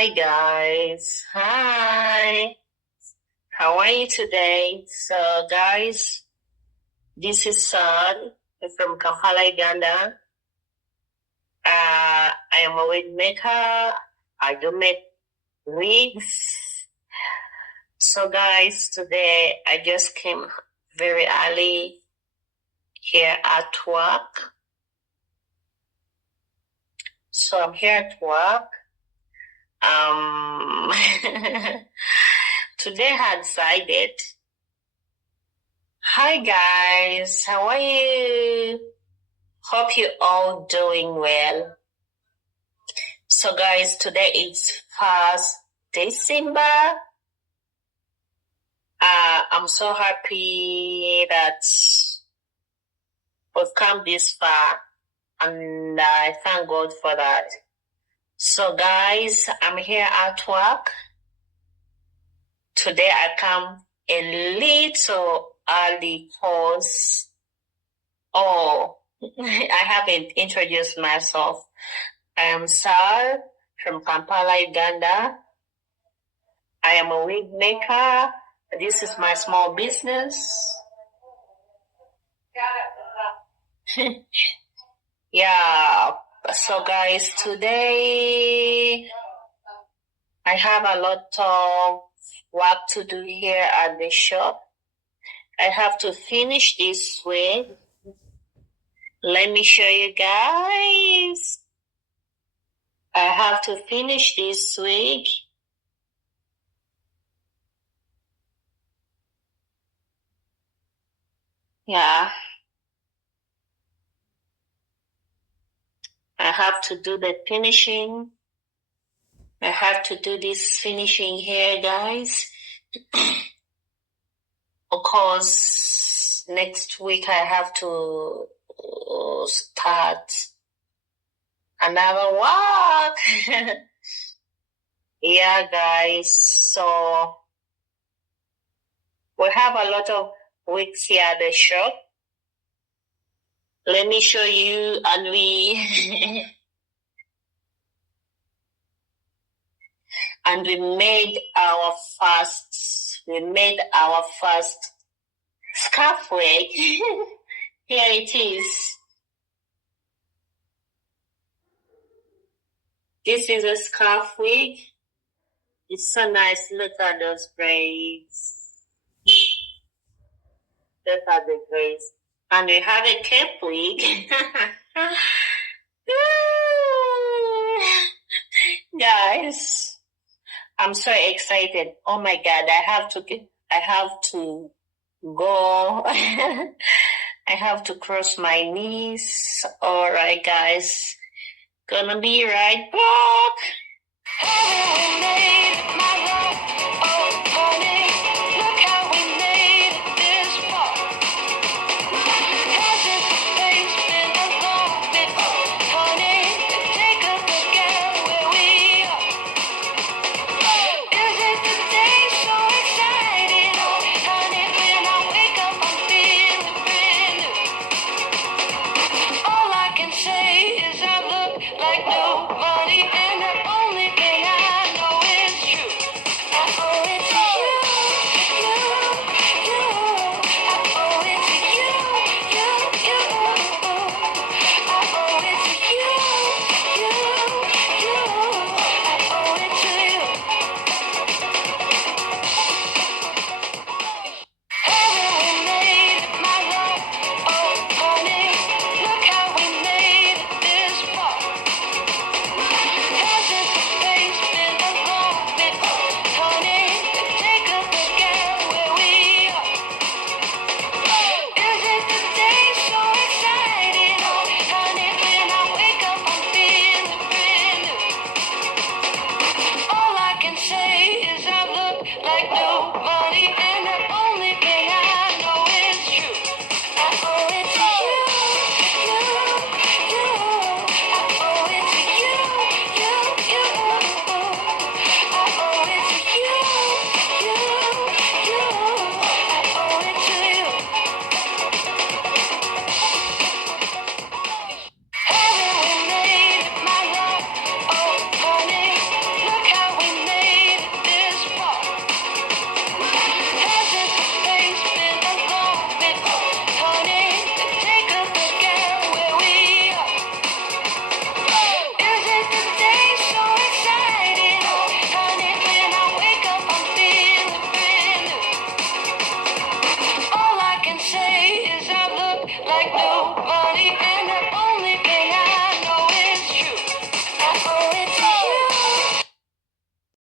Hi guys. Hi. How are you today? So guys, this is Sad from Kampala, Uganda. I am a wig maker. I do make wigs. So guys, today I just came very early here at work. So I'm here at work. Today I had decided. Hi guys, how are you? Hope you all doing well. So guys, today is 1st December. I'm so happy that we've come this far, and I thank God for that. So guys, I'm here at work. Today I come a little early because, I haven't introduced myself. I am Sal from Kampala, Uganda. I am a wig maker. This is my small business. Yeah. So guys, today I have a lot of work to do here at the shop. I have to finish this wig. Let me show you guys. I have to finish this wig. Yeah. I have to do the finishing. I have to do this finishing here, guys. Of course, next week I have to start another work. Yeah, guys. So we have a lot of wigs here at the shop. Let me show you, and we made our first scarf wig. Here it is. This is a scarf wig. It's so nice. Look at those braids. Look at the braids. And we have a cape wig. Guys, I'm so excited. Oh my God, I have to go. I have to cross my knees. All right, guys. Gonna be right back.